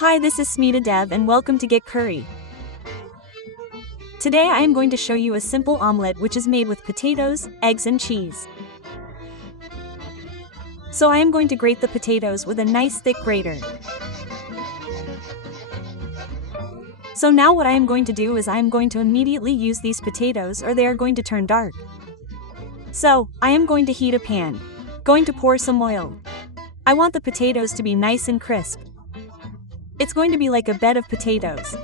Hi, this is Smita Deo and welcome to Get Curried. Today I am going to show you a simple omelette which is made with potatoes, eggs and cheese. So I am going to grate the potatoes with a nice thick grater. So now what I am going to do is I am going to immediately use these potatoes or they are going to turn dark. So, I am going to heat a pan. Going to pour some oil. I want the potatoes to be nice and crisp. It's going to be like a bed of potatoes.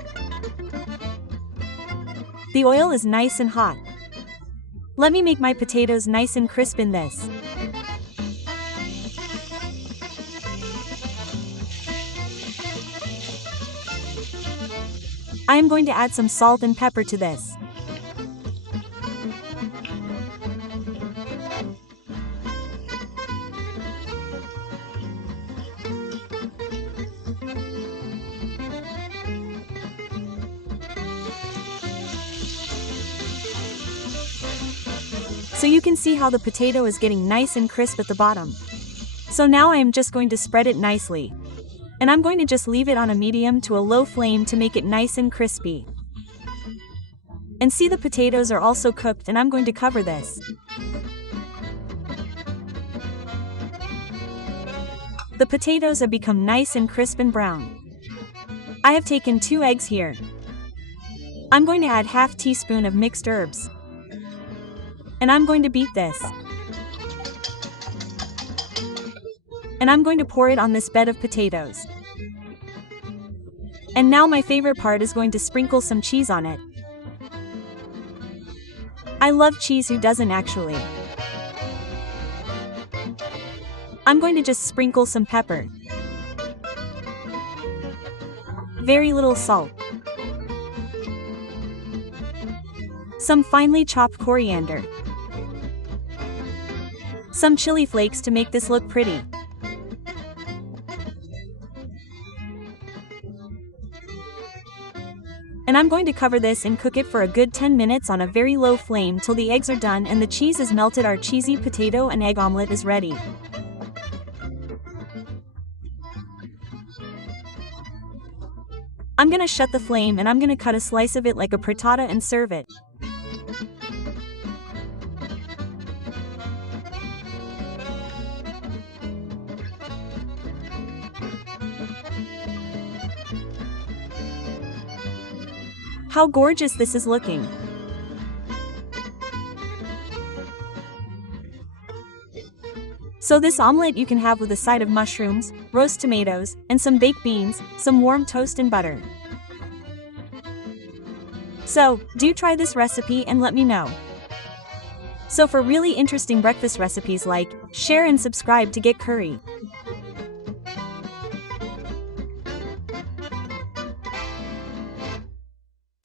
The oil is nice and hot. Let me make my potatoes nice and crisp in this. I am going to add some salt and pepper to this. So you can see how the potato is getting nice and crisp at the bottom. So now I am just going to spread it nicely. And I'm going to just leave it on a medium to a low flame to make it nice and crispy. And see, the potatoes are also cooked and I'm going to cover this. The potatoes have become nice and crisp and brown. I have taken 2 eggs here. I'm going to add ½ teaspoon of mixed herbs. And I'm going to beat this. And I'm going to pour it on this bed of potatoes. And now my favorite part is going to sprinkle some cheese on it. I love cheese, who doesn't actually? I'm going to just sprinkle some pepper. Very little salt. Some finely chopped coriander. Some chili flakes to make this look pretty. And I'm going to cover this and cook it for a good 10 minutes on a very low flame till the eggs are done and the cheese is melted. Our cheesy potato and egg omelette is ready. I'm gonna shut the flame and I'm gonna cut a slice of it like a frittata and serve it. How gorgeous this is looking! So this omelette you can have with a side of mushrooms, roast tomatoes, and some baked beans, some warm toast and butter. So, do try this recipe and let me know. So for really interesting breakfast recipes, like, share and subscribe to Get Curried.